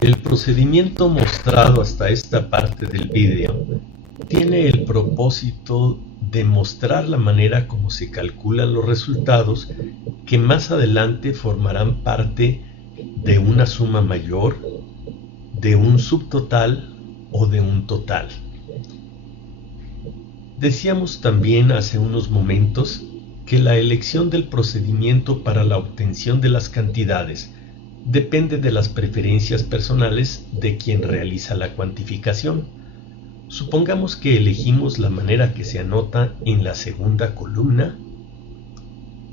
El procedimiento mostrado hasta esta parte del vídeo tiene el propósito de mostrar la manera como se calculan los resultados que más adelante formarán parte de una suma mayor, de un subtotal o de un total. Decíamos también hace unos momentos que la elección del procedimiento para la obtención de las cantidades depende de las preferencias personales de quien realiza la cuantificación. Supongamos que elegimos la manera que se anota en la segunda columna,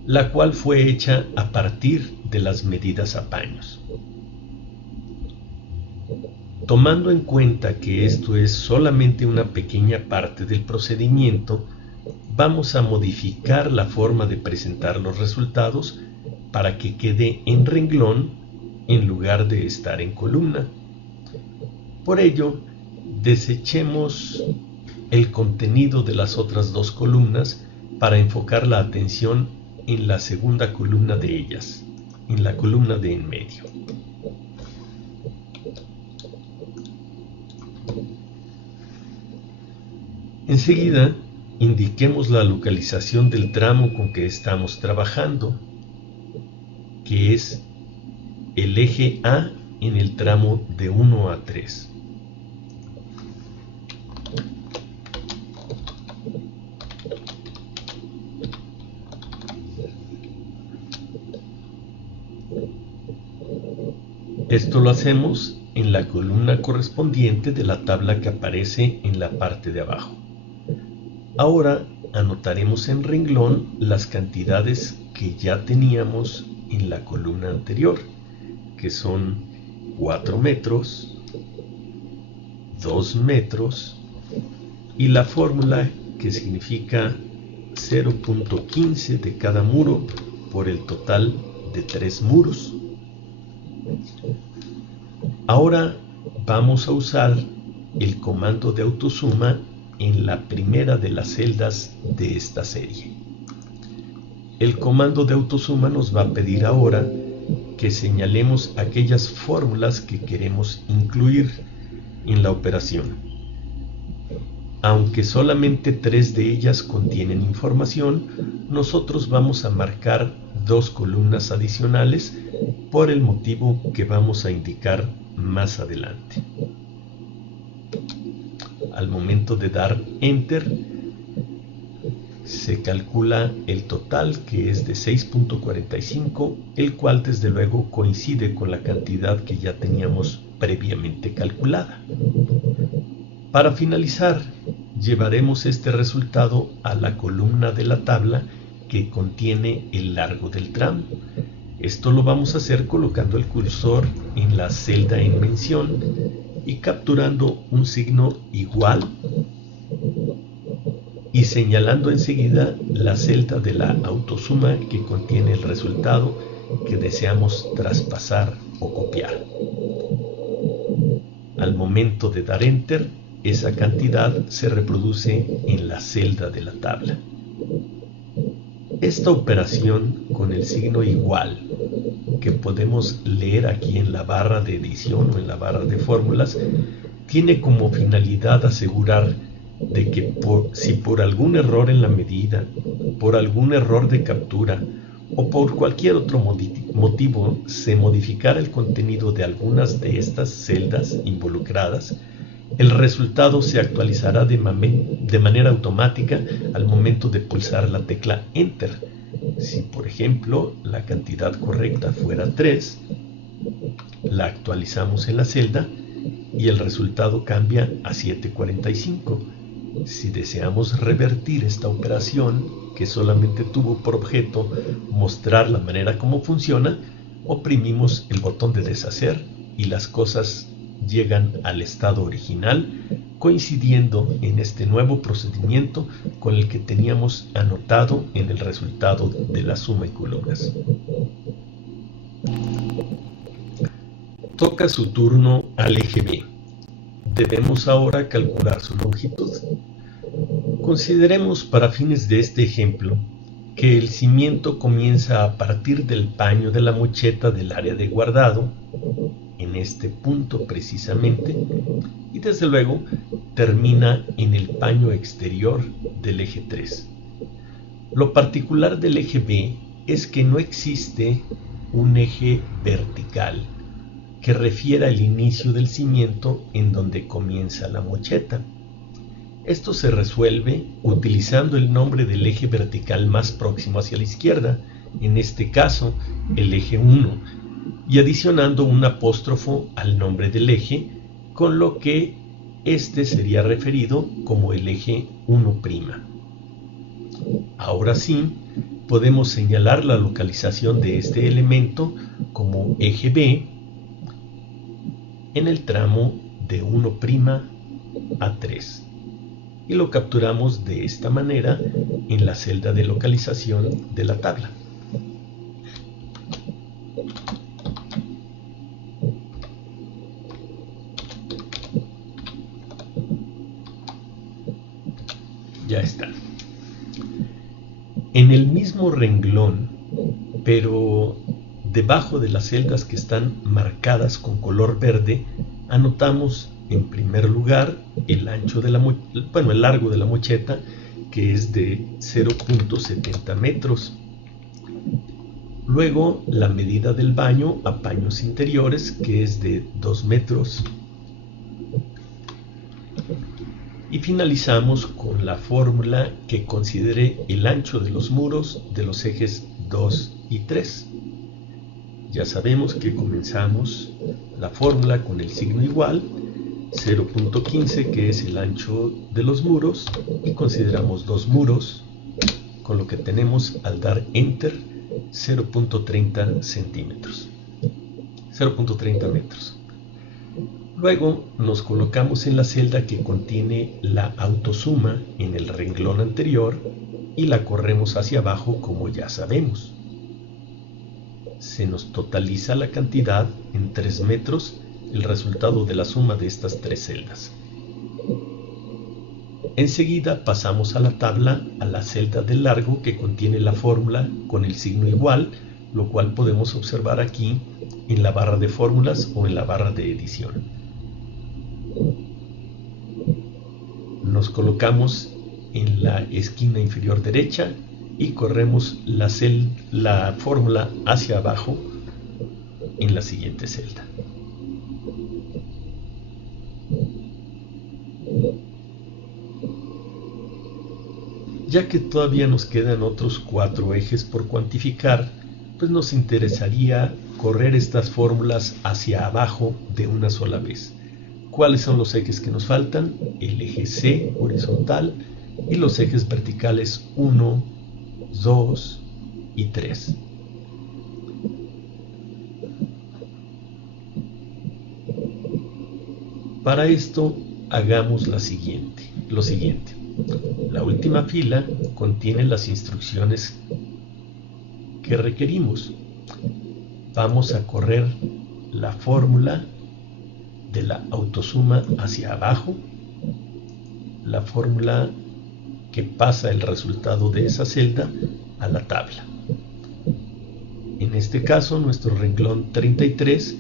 la cual fue hecha a partir de las medidas a paños. Tomando en cuenta que esto es solamente una pequeña parte del procedimiento, vamos a modificar la forma de presentar los resultados para que quede en renglón en lugar de estar en columna. Por ello, desechemos el contenido de las otras dos columnas para enfocar la atención en la segunda columna de ellas, en la columna de en medio. Enseguida, indiquemos la localización del tramo con que estamos trabajando, que es el eje A en el tramo de 1 a 3. Esto lo hacemos en la columna correspondiente de la tabla que aparece en la parte de abajo. Ahora anotaremos en renglón las cantidades que ya teníamos en la columna anterior, que son 4 metros, 2 metros y la fórmula que significa 0.15 de cada muro por el total de 3 muros. Ahora vamos a usar el comando de autosuma en la primera de las celdas de esta serie. El comando de autosuma nos va a pedir ahora que señalemos aquellas fórmulas que queremos incluir en la operación. Aunque solamente 3 de ellas contienen información, nosotros vamos a marcar 2 columnas adicionales por el motivo que vamos a indicar más adelante. Al momento de dar Enter, se calcula el total, que es de 6.45, el cual desde luego coincide con la cantidad que ya teníamos previamente calculada. Para finalizar, llevaremos este resultado a la columna de la tabla que contiene el largo del tramo. Esto lo vamos a hacer colocando el cursor en la celda en mención y capturando un signo igual y señalando enseguida la celda de la autosuma que contiene el resultado que deseamos traspasar o copiar. Al momento de dar Enter, esa cantidad se reproduce en la celda de la tabla. Esta operación con el signo igual, que podemos leer aquí en la barra de edición o en la barra de fórmulas, tiene como finalidad asegurar de que si por algún error en la medida, por algún error de captura o por cualquier otro motivo se modificara el contenido de algunas de estas celdas involucradas, el resultado se actualizará de manera automática al momento de pulsar la tecla Enter. Si, por ejemplo, la cantidad correcta fuera 3, la actualizamos en la celda y el resultado cambia a 7.45. Si deseamos revertir esta operación, que solamente tuvo por objeto mostrar la manera como funciona, oprimimos el botón de deshacer y las cosas llegan al estado original, coincidiendo en este nuevo procedimiento con el que teníamos anotado en el resultado de la suma en columnas. Toca su turno al eje B. Debemos ahora calcular su longitud. Consideremos para fines de este ejemplo que el cimiento comienza a partir del paño de la mocheta del área de guardado, en este punto precisamente, y desde luego termina en el paño exterior del eje 3. Lo particular del eje B es que no existe un eje vertical que refiera el inicio del cimiento en donde comienza la mocheta. Esto se resuelve utilizando el nombre del eje vertical más próximo hacia la izquierda, en este caso el eje 1, y adicionando un apóstrofo al nombre del eje, con lo que este sería referido como el eje 1'. Ahora sí, podemos señalar la localización de este elemento como eje B en el tramo de 1' a 3. Y lo capturamos de esta manera en la celda de localización de la tabla. Ya está. En el mismo renglón, pero debajo de las celdas que están marcadas con color verde, anotamos en primer lugar el ancho de el largo de la mocheta, que es de 0.70 metros. Luego la medida del baño a paños interiores, que es de 2 metros. Y finalizamos con la fórmula que considere el ancho de los muros de los ejes 2 y 3. Ya sabemos que comenzamos la fórmula con el signo igual, 0.15, que es el ancho de los muros, y consideramos dos muros, con lo que tenemos al dar Enter 0.30 centímetros, 0.30 metros. Luego nos colocamos en la celda que contiene la autosuma en el renglón anterior y la corremos hacia abajo como ya sabemos. Se nos totaliza la cantidad en 3 metros, el resultado de la suma de estas tres celdas. Enseguida pasamos a la tabla, a la celda del largo que contiene la fórmula con el signo igual, lo cual podemos observar aquí en la barra de fórmulas o en la barra de edición. Nos colocamos en la esquina inferior derecha y corremos la fórmula hacia abajo en la siguiente celda. Ya que todavía nos quedan otros 4 ejes por cuantificar, pues nos interesaría correr estas fórmulas hacia abajo de una sola vez. ¿Cuáles son los ejes que nos faltan? El eje C horizontal y los ejes verticales 1, 2 y 3. Para esto hagamos lo siguiente. La última fila contiene las instrucciones que requerimos. Vamos a correr la fórmula de la autosuma hacia abajo, la fórmula que pasa el resultado de esa celda a la tabla. En este caso, nuestro renglón 33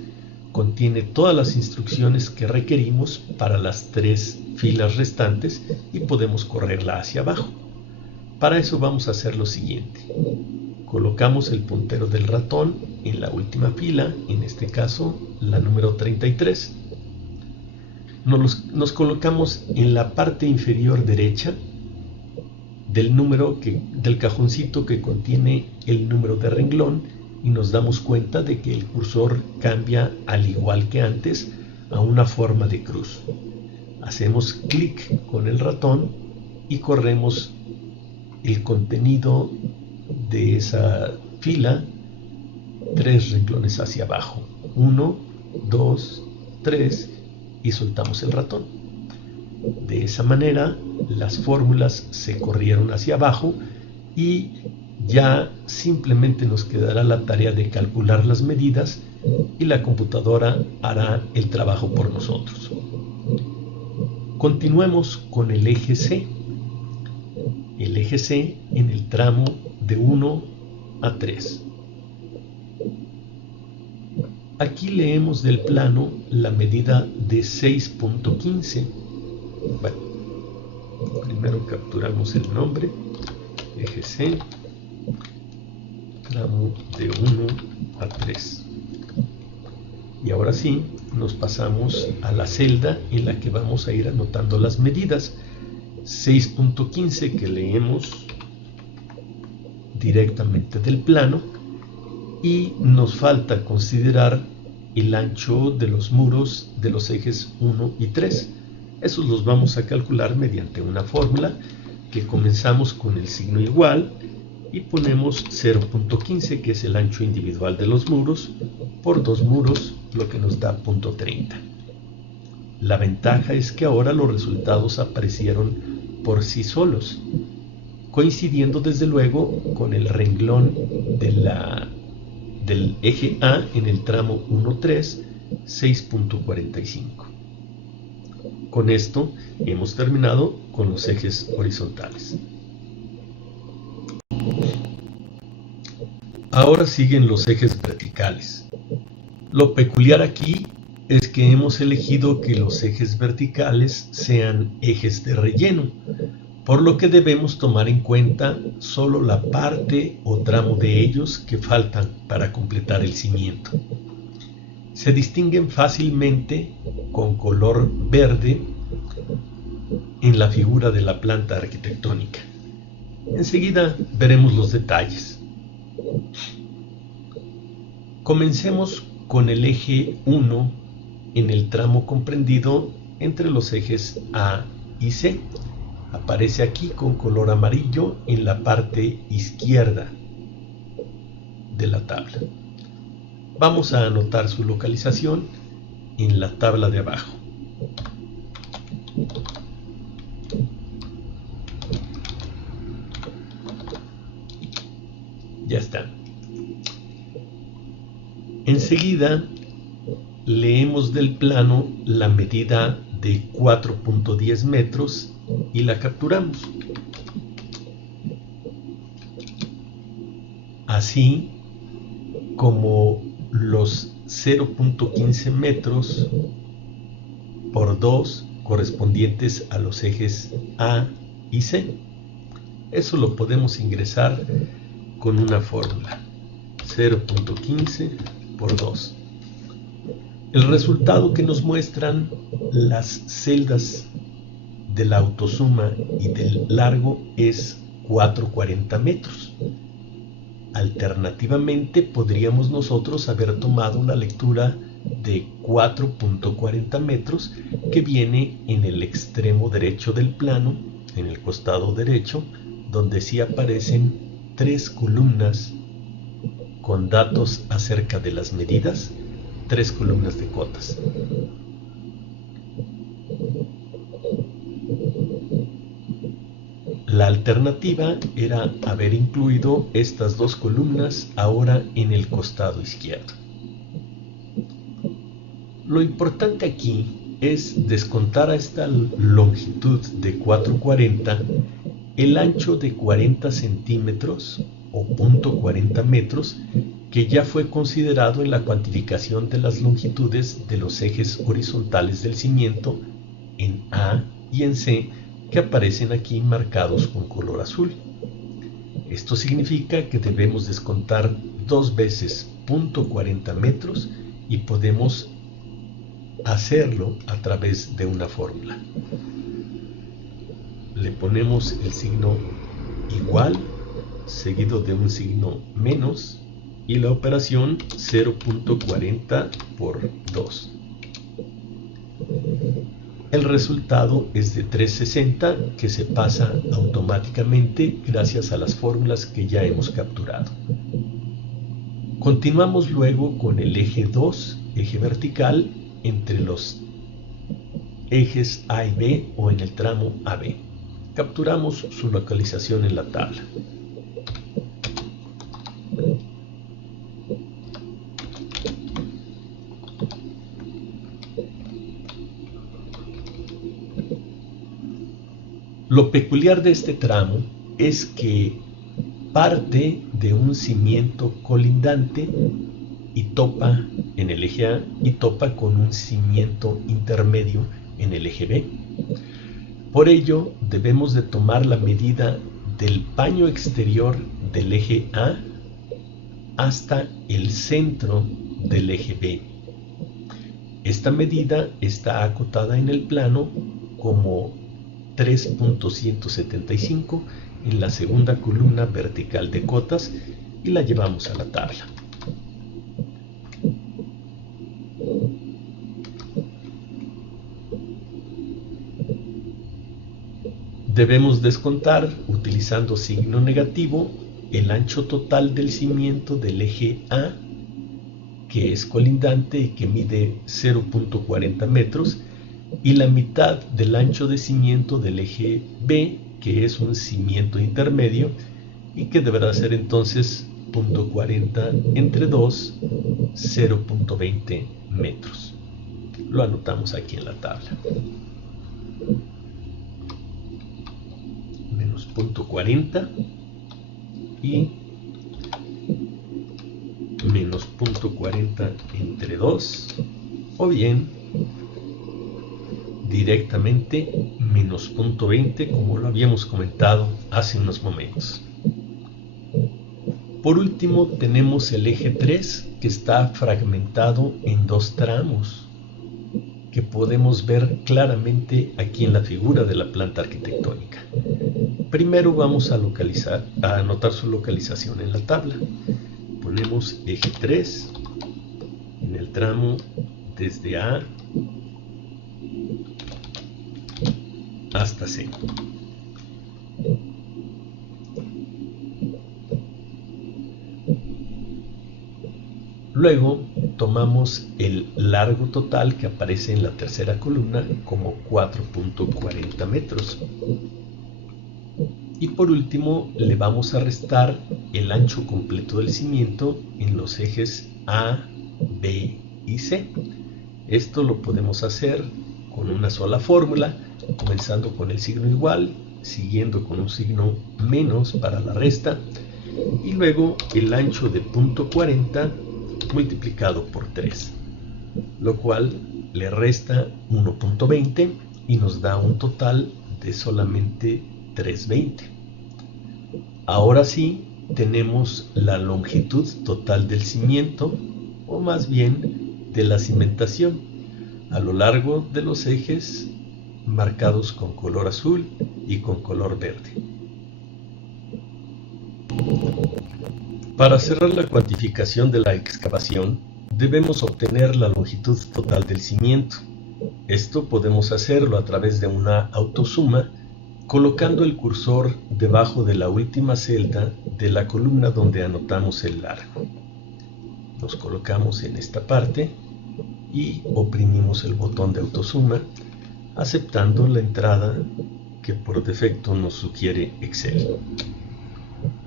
contiene todas las instrucciones que requerimos para las 3 filas restantes y podemos correrla hacia abajo. Para eso vamos a hacer lo siguiente. Colocamos el puntero del ratón en la última fila, en este caso la número 33. Nos colocamos en la parte inferior derecha del cajoncito que contiene el número de renglón y nos damos cuenta de que el cursor cambia, al igual que antes, a una forma de cruz. Hacemos clic con el ratón y corremos el contenido de esa fila 3 renglones hacia abajo. 1, 2, 3 y soltamos el ratón. De esa manera las fórmulas se corrieron hacia abajo y ya simplemente nos quedará la tarea de calcular las medidas y la computadora hará el trabajo por nosotros. Continuemos con el eje C. El eje C en el tramo de 1 a 3. Aquí leemos del plano la medida de 6.15. Bueno, primero capturamos el nombre, eje C, tramo de 1 a 3. Y ahora sí, nos pasamos a la celda en la que vamos a ir anotando las medidas. 6.15 que leemos directamente del plano, y nos falta considerar el ancho de los muros de los ejes 1 y 3. Esos los vamos a calcular mediante una fórmula que comenzamos con el signo igual y ponemos 0.15, que es el ancho individual de los muros, por 2 muros, lo que nos da 0.30. La ventaja es que ahora los resultados aparecieron por sí solos, coincidiendo desde luego con el renglón del eje A en el tramo 1,3, 6.45. Con esto hemos terminado con los ejes horizontales. Ahora siguen los ejes verticales. Lo peculiar aquí es que hemos elegido que los ejes verticales sean ejes de relleno, por lo que debemos tomar en cuenta solo la parte o tramo de ellos que faltan para completar el cimiento. Se distinguen fácilmente con color verde en la figura de la planta arquitectónica. Enseguida veremos los detalles. Comencemos con el eje 1 en el tramo comprendido entre los ejes A y C. Aparece aquí con color amarillo en la parte izquierda de la tabla. Vamos a anotar su localización en la tabla de abajo. Ya está. Enseguida leemos del plano la medida de 4.10 metros y la capturamos. Así como los 0.15 metros por 2 correspondientes a los ejes A y C. Eso lo podemos ingresar con una fórmula. 0.15 por 2. El resultado que nos muestran las celdas de la autosuma y del largo es 440 metros. Alternativamente podríamos nosotros haber tomado la lectura de 4.40 metros que viene en el extremo derecho del plano, en el costado derecho, donde sí aparecen 3 columnas con datos acerca de las medidas, 3 columnas de cotas. La alternativa era haber incluido estas 2 columnas ahora en el costado izquierdo. Lo importante aquí es descontar a esta longitud de 440 el ancho de 40 centímetros o 0.40 metros que ya fue considerado en la cuantificación de las longitudes de los ejes horizontales del cimiento en A y en C, que aparecen aquí marcados con color azul. Esto significa que debemos descontar 2 veces 0.40 metros y podemos hacerlo a través de una fórmula. Le ponemos el signo igual seguido de un signo menos y la operación 0.40 por 2. El resultado es de 360, que se pasa automáticamente gracias a las fórmulas que ya hemos capturado. Continuamos luego con el eje 2, eje vertical, entre los ejes A y B o en el tramo AB. Capturamos su localización en la tabla. Lo peculiar de este tramo es que parte de un cimiento colindante y topa en el eje A y topa con un cimiento intermedio en el eje B. Por ello, debemos de tomar la medida del paño exterior del eje A hasta el centro del eje B. Esta medida está acotada en el plano como 3.175 en la segunda columna vertical de cotas y la llevamos a la tabla. Debemos descontar, utilizando signo negativo, el ancho total del cimiento del eje A, que es colindante y que mide 0.40 metros, y la mitad del ancho de cimiento del eje B, que es un cimiento intermedio y que deberá ser entonces 0.40 entre 2, 0.20 metros. Lo anotamos aquí en la tabla. Menos 0.40 y menos 0.40 entre 2, o bien directamente menos 0.20, como lo habíamos comentado hace unos momentos. Por último, tenemos el eje 3, que está fragmentado en dos tramos, que podemos ver claramente aquí en la figura de la planta arquitectónica. Primero vamos a anotar su localización en la tabla. Ponemos eje 3 en el tramo desde A hasta C. Luego tomamos el largo total que aparece en la tercera columna como 4.40 metros. Y por último le vamos a restar el ancho completo del cimiento en los ejes A, B y C. Esto lo podemos hacer con una sola fórmula, comenzando con el signo igual, siguiendo con un signo menos para la resta, y luego el ancho de 0.40 multiplicado por 3, lo cual le resta 1.20 y nos da un total de solamente 320. Ahora sí tenemos la longitud total del cimiento, o más bien de la cimentación, a lo largo de los ejes marcados con color azul y con color verde. Para cerrar la cuantificación de la excavación, debemos obtener la longitud total del cimiento. Esto podemos hacerlo a través de una autosuma, colocando el cursor debajo de la última celda de la columna donde anotamos el largo. Nos colocamos en esta parte y oprimimos el botón de autosuma, aceptando la entrada que por defecto nos sugiere Excel.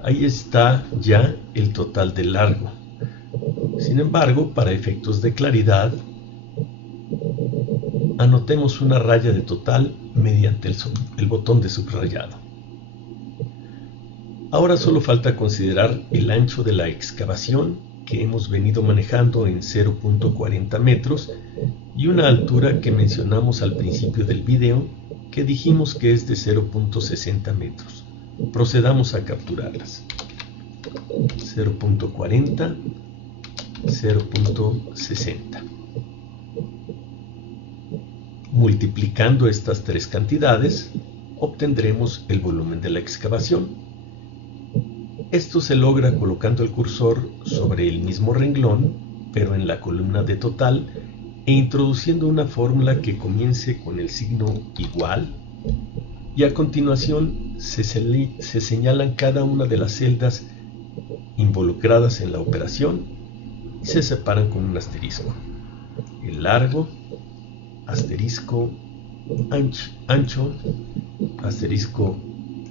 Ahí está ya el total del largo. Sin embargo, para efectos de claridad, anotemos una raya de total mediante el botón de subrayado. Ahora solo falta considerar el ancho de la excavación, que hemos venido manejando en 0.40 metros, y una altura que mencionamos al principio del video, que dijimos que es de 0.60 metros. Procedamos a capturarlas. 0.40, 0.60. Multiplicando estas tres cantidades, obtendremos el volumen de la excavación. Esto se logra colocando el cursor sobre el mismo renglón, pero en la columna de total, e introduciendo una fórmula que comience con el signo igual, y a continuación se señalan cada una de las celdas involucradas en la operación y se separan con un asterisco. El largo, asterisco ancho, asterisco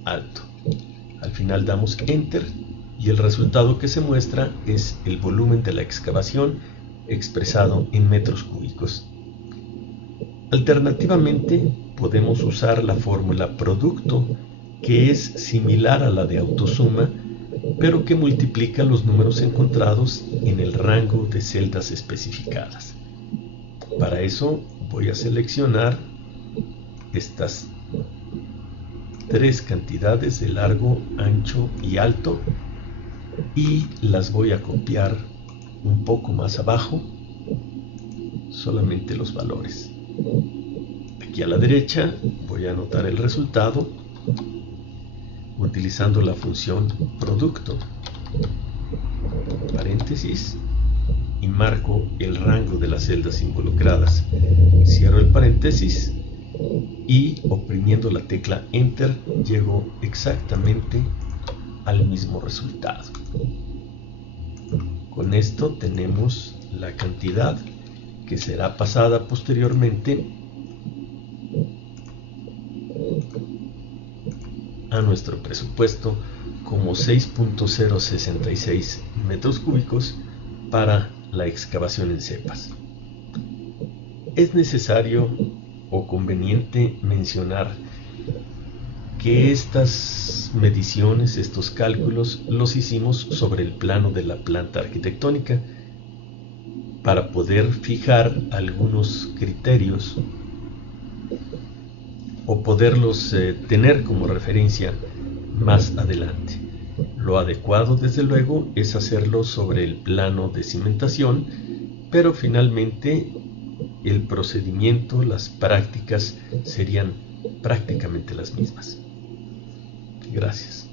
alto. Al final damos Enter y el resultado que se muestra es el volumen de la excavación expresado en metros cúbicos. Alternativamente, podemos usar la fórmula producto, que es similar a la de autosuma, pero que multiplica los números encontrados en el rango de celdas especificadas. Para eso voy a seleccionar estas tres cantidades de largo, ancho y alto y las voy a copiar un poco más abajo, solamente los valores. Aquí a la derecha voy a anotar el resultado utilizando la función producto, paréntesis, y marco el rango de las celdas involucradas. Cierro el paréntesis y oprimiendo la tecla Enter llego exactamente al mismo resultado. Con esto tenemos la cantidad que será pasada posteriormente a nuestro presupuesto como 6.066 metros cúbicos para la excavación en cepas. Es necesario o conveniente mencionar que estas mediciones, estos cálculos, los hicimos sobre el plano de la planta arquitectónica para poder fijar algunos criterios o poderlos tener como referencia más adelante. Lo adecuado, desde luego, es hacerlo sobre el plano de cimentación, pero finalmente el procedimiento, las prácticas serían prácticamente las mismas. Gracias.